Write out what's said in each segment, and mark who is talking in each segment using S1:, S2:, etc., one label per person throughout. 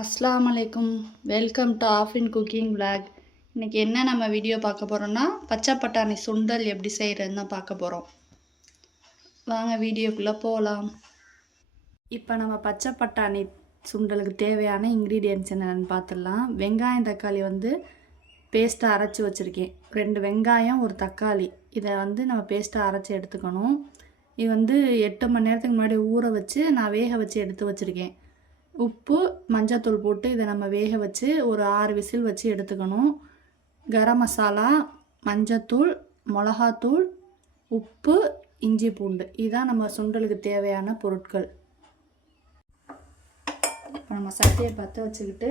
S1: அஸ்லாம் அலைக்கும். Welcome to ஆஃபின் குக்கிங் விளாக். இன்றைக்கி என்ன நம்ம வீடியோ பார்க்க போகிறோன்னா பச்சை பட்டாணி சுண்டல் எப்படி செய்கிறதுன்னு தான் பார்க்க போகிறோம் வாங்க வீடியோக்குள்ளே போகலாம் இப்போ நம்ம பச்சை பட்டாணி சுண்டலுக்கு தேவையான இன்க்ரீடியன்ட்ஸ் என்னென்னு பார்த்துடலாம். வெங்காயம் தக்காளி வந்து பேஸ்ட்டாக அரைச்சி வச்சுருக்கேன். ரெண்டு வெங்காயம் ஒரு தக்காளி. இதை வந்து நம்ம பேஸ்ட்டாக அரைச்சி எடுத்துக்கணும். இது வந்து எட்டு மணி நேரத்துக்கு முன்னாடி ஊற வச்சு நான் வேக வச்சு எடுத்து வச்சுருக்கேன். உப்பு மஞ்சத்தூள் போட்டு இதை நம்ம வேக வச்சு ஒரு ஆறு விசில் வச்சு எடுத்துக்கணும். கரம் மசாலா மஞ்சத்தூள் மிளகாத்தூள் உப்பு இஞ்சி பூண்டு. இதுதான் நம்ம சுண்டலுக்கு தேவையான பொருட்கள். இப்போ நம்ம சட்டியை பற்ற வச்சுக்கிட்டு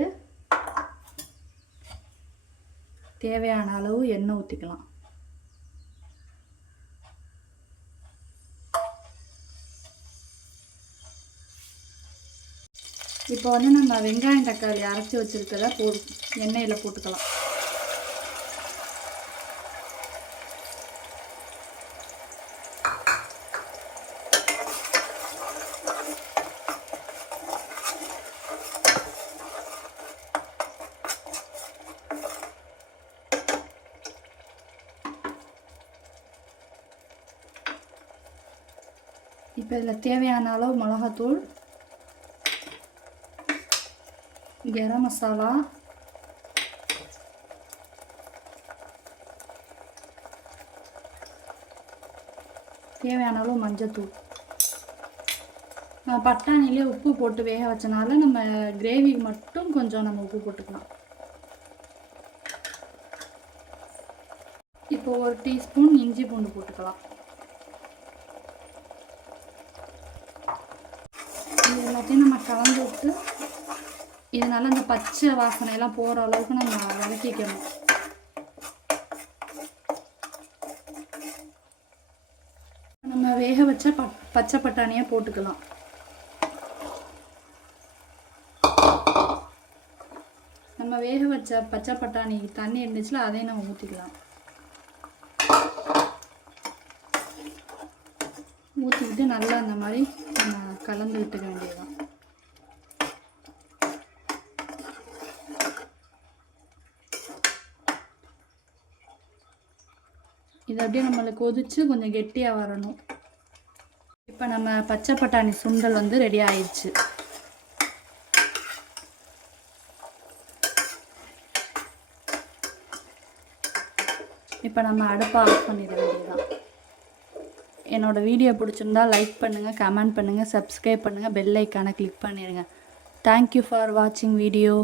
S1: தேவையான அளவு எண்ணெய் ஊற்றிக்கலாம் இப்போ வந்து நம்ம வெங்காயம் தக்காளி அரைச்சி வச்சுருக்கத போ எண்ணெயில் போட்டுக்கலாம். இப்போ இதில் தேவையான அளவு மிளகாத்தூள் கரம் மசாலா தேவையான அளவு மஞ்சத்தூள். நான் பட்டாணிலே உப்பு போட்டு வேக வச்சனால நம்ம கிரேவிக்கு மட்டும் கொஞ்சம் நம்ம உப்பு போட்டுக்கலாம். இப்போ ஒரு டீஸ்பூன் இஞ்சி பூண்டு போட்டுக்கலாம். இது எல்லாத்தையும் நம்ம கலந்து விட்டு இதனால இந்த பச்சை வாசனை எல்லாம் போகிற அளவுக்கு நம்ம விளக்கிக்கணும் நம்ம வேக வச்ச ப பச்சை பட்டாணியை போட்டுக்கலாம். நம்ம வேக வச்ச பச்சை பட்டாணி தண்ணி இருந்துச்சுல அதையும் நம்ம ஊற்றிக்கலாம் ஊற்றிக்கிட்டு நல்லா அந்த மாதிரி நம்ம கலந்து விட்டுக்க வேண்டியதுதான். இது அப்படியே நம்மளுக்கு கொதிச்சு கொஞ்சம் கெட்டியாக வரணும். இப்போ நம்ம பச்சை பட்டாணி சுண்டல் வந்து ரெடி ஆயிடுச்சு. இப்போ நம்ம அடுப்பை ஆஃப் பண்ணிட வேண்டியதுதான். என்னோடய வீடியோ பிடிச்சிருந்தா லைக் பண்ணுங்கள் கமெண்ட் பண்ணுங்கள் சப்ஸ்கிரைப் பண்ணுங்கள் பெல் ஐக்கானை கிளிக் பண்ணிடுங்க. தேங்க்யூ ஃபார் வாட்சிங் வீடியோ